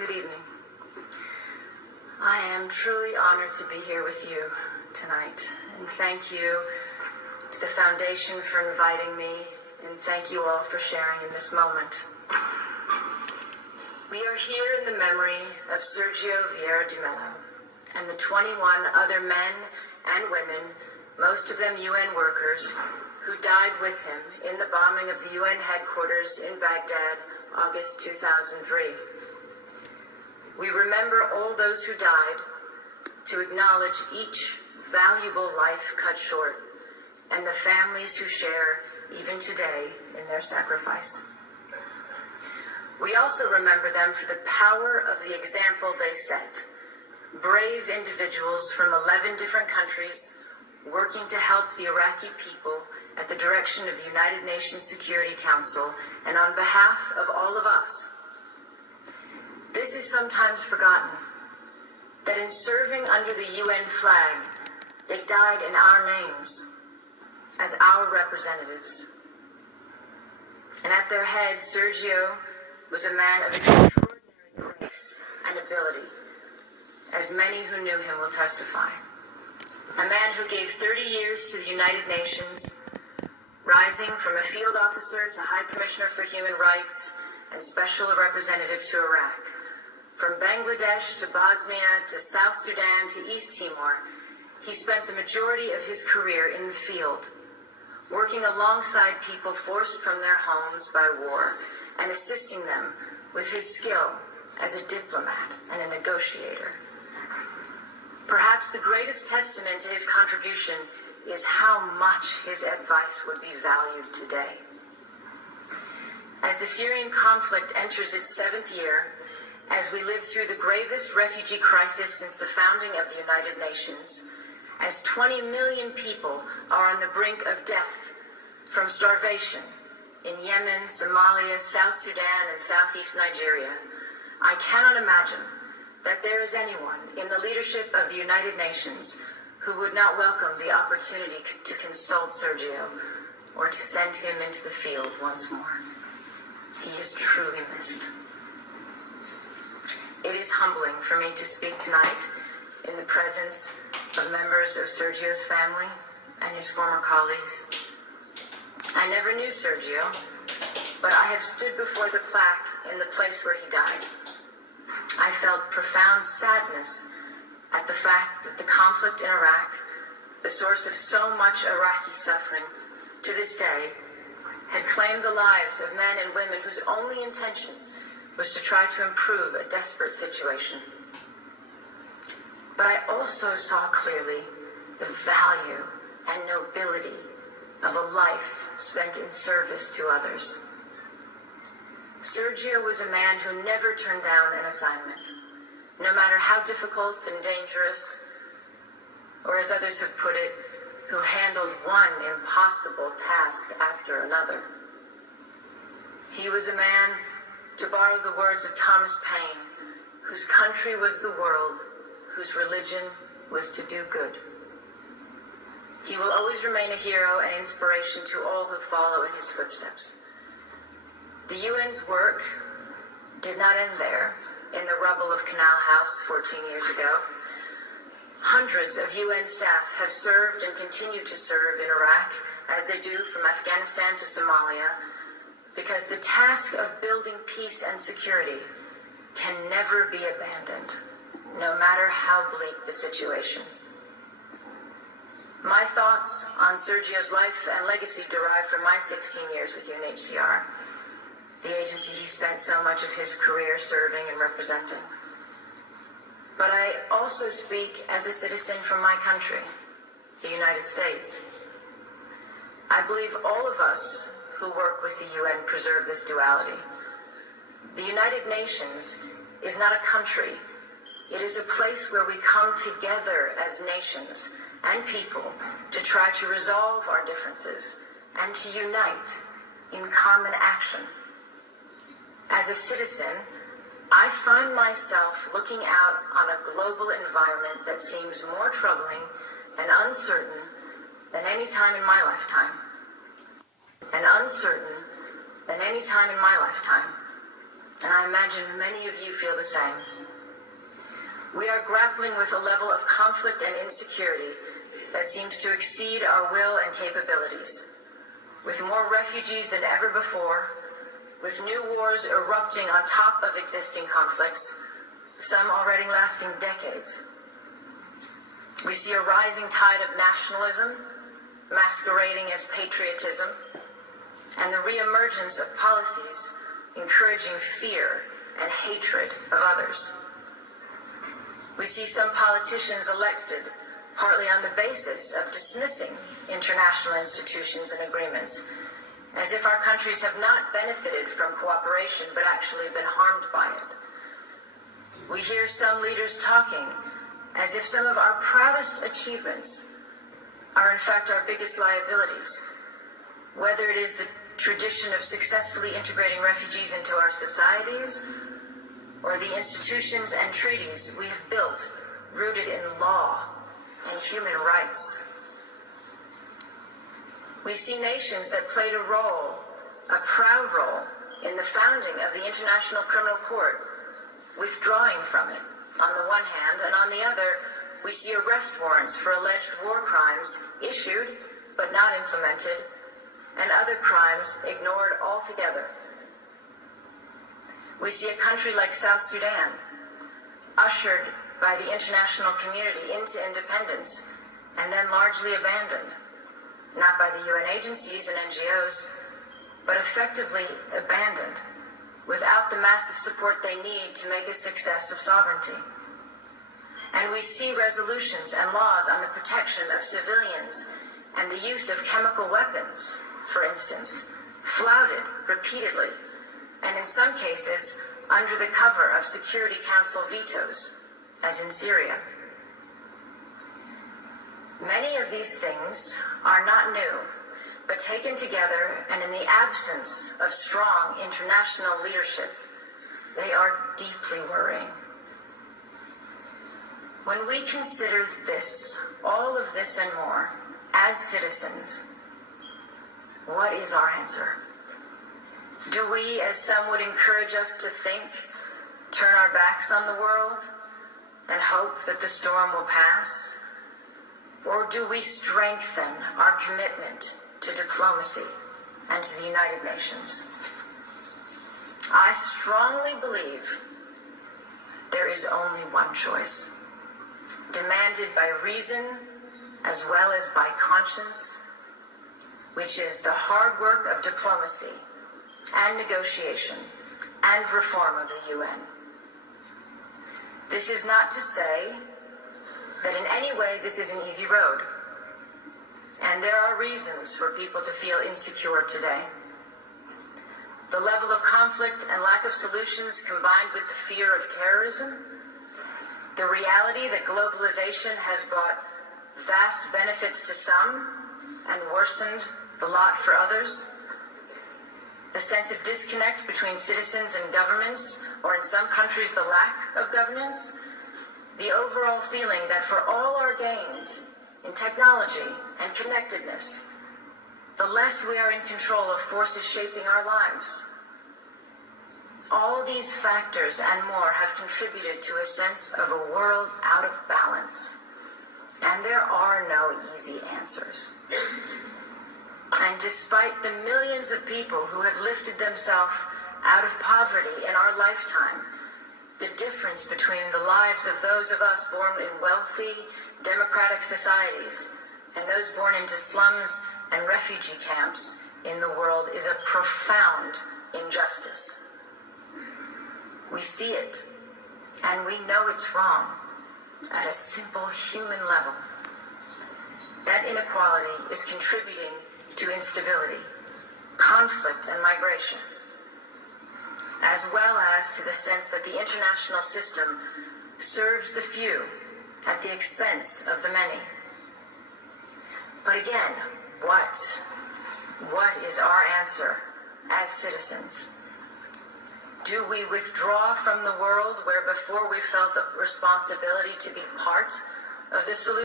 Good evening. I am truly honored to be here with you tonight, and thank you to the Foundation for inviting me, and thank you all for sharing in this moment. We are here in the memory of Sergio Vieira de Mello and the 21 other men and women, most of them UN workers, who died with him in the bombing of the UN headquarters in Baghdad, August 2003. We remember all those who died to acknowledge each valuable life cut short and the families who share, even today, in their sacrifice. We also remember them for the power of the example they set. Brave individuals from 11 different countries working to help the Iraqi people at the direction of the United Nations Security Council and on behalf of all of us. This is sometimes forgotten, that in serving under the UN flag, they died in our names, as our representatives. And at their head, Sergio was a man of extraordinary grace and ability, as many who knew him will testify. A man who gave 30 years to the United Nations, rising from a field officer to High Commissioner for Human Rights and Special Representative to Iraq. From Bangladesh to Bosnia to South Sudan to East Timor, he spent the majority of his career in the field, working alongside people forced from their homes by war and assisting them with his skill as a diplomat and a negotiator. Perhaps the greatest testament to his contribution is how much his advice would be valued today. As the Syrian conflict enters its 7th year, as we live through the gravest refugee crisis since the founding of the United Nations, as 20 million people are on the brink of death from starvation in Yemen, Somalia, South Sudan, and Southeast Nigeria, I cannot imagine that there is anyone in the leadership of the United Nations who would not welcome the opportunity to consult Sergio or to send him into the field once more. He is truly missed. It is humbling for me to speak tonight in the presence of members of Sergio's family and his former colleagues. I never knew Sergio, but I have stood before the plaque in the place where he died. I felt profound sadness at the fact that the conflict in Iraq, the source of so much Iraqi suffering to this day, had claimed the lives of men and women whose only intention was to try to improve a desperate situation. But I also saw clearly the value and nobility of a life spent in service to others. Sergio was a man who never turned down an assignment, no matter how difficult and dangerous, or as others have put it, who handled one impossible task after another. He was a man, to borrow the words of Thomas Paine, whose country was the world, whose religion was to do good. He will always remain a hero and inspiration to all who follow in his footsteps. The UN's work did not end there, in the rubble of Canal House 14 years ago. Hundreds of UN staff have served and continue to serve in Iraq, as they do from Afghanistan to Somalia, because the task of building peace and security can never be abandoned, no matter how bleak the situation. My thoughts on Sergio's life and legacy derive from my 16 years with UNHCR, the agency he spent so much of his career serving and representing. But I also speak as a citizen from my country, the United States. I believe all of us who work with the UN preserve this duality. The United Nations is not a country. It is a place where we come together as nations and people to try to resolve our differences and to unite in common action. As a citizen, I find myself looking out on a global environment that seems more troubling and uncertain than any time in my lifetime. and I imagine many of you feel the same. We are grappling with a level of conflict and insecurity that seems to exceed our will and capabilities, with more refugees than ever before, with new wars erupting on top of existing conflicts, some already lasting decades. We see a rising tide of nationalism, masquerading as patriotism, and the reemergence of policies encouraging fear and hatred of others. We see some politicians elected partly on the basis of dismissing international institutions and agreements, as if our countries have not benefited from cooperation but actually been harmed by it. We hear some leaders talking as if some of our proudest achievements are in fact our biggest liabilities, whether it is the tradition of successfully integrating refugees into our societies or the institutions and treaties we have built rooted in law and human rights. We see nations that played a role, a proud role, in the founding of the International Criminal Court, withdrawing from it on the one hand, and on the other, we see arrest warrants for alleged war crimes issued but not implemented, and other crimes ignored altogether. We see a country like South Sudan, ushered by the international community into independence, and then largely abandoned, not by the UN agencies and NGOs, but effectively abandoned, without the massive support they need to make a success of sovereignty. And we see resolutions and laws on the protection of civilians and the use of chemical weapons, for instance, flouted repeatedly, and in some cases under the cover of Security Council vetoes, as in Syria. Many of these things are not new, but taken together and in the absence of strong international leadership, they are deeply worrying. When we consider this, all of this and more, as citizens, what is our answer? Do we, as some would encourage us to think, turn our backs on the world and hope that the storm will pass? Or do we strengthen our commitment to diplomacy and to the United Nations? I strongly believe there is only one choice, demanded by reason as well as by conscience, which is the hard work of diplomacy and negotiation and reform of the UN. This is not to say that in any way this is an easy road, and there are reasons for people to feel insecure today. The level of conflict and lack of solutions combined with the fear of terrorism, the reality that globalization has brought vast benefits to some and worsened the lot for others, the sense of disconnect between citizens and governments, or in some countries the lack of governance, the overall feeling that for all our gains in technology and connectedness, the less we are in control of forces shaping our lives. All these factors and more have contributed to a sense of a world out of balance. And there are no easy answers. And despite the millions of people who have lifted themselves out of poverty in our lifetime, the difference between the lives of those of us born in wealthy, democratic societies and those born into slums and refugee camps in the world is a profound injustice. We see it, and we know it's wrong at a simple human level. That inequality is contributing to instability, conflict, and migration, as well as to the sense that the international system serves the few at the expense of the many. But again, what is our answer as citizens? Do we withdraw from the world where before we felt a responsibility to be part of the solution?